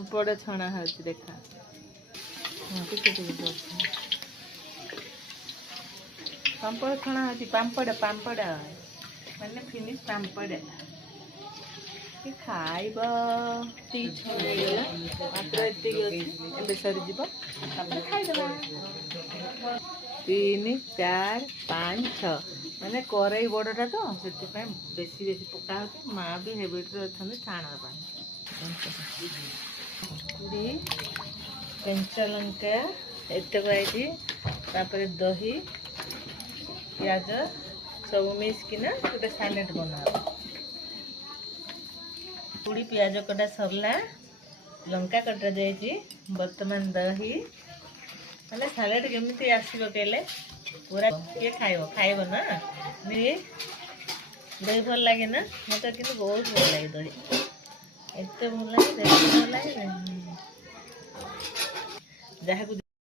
पापड़ छणा हो देखा पापड़ छणा हो पापड़ पापड़ मैंने फिनिश पापड़ खाइब मात्र ये सरीज खाईदे 3 4 5 6 मैंने करई बड़टा तो से बेसी बेसी पका माँ भी हेबिट अच्छा छाणा कुड़ी कंचा लंका एत पाई दही प्याज सब मिसकिना गोटे सालेड बना पूड़ी प्याज कटा सरला लंका कटा जाइए बर्तमान दही मैंने सालेड केमी आसो कहले पूरा किए खाइब ना दही भल लगे ना मत कि बहुत भल लगे दही एत भल लगे भल लगे जहाँ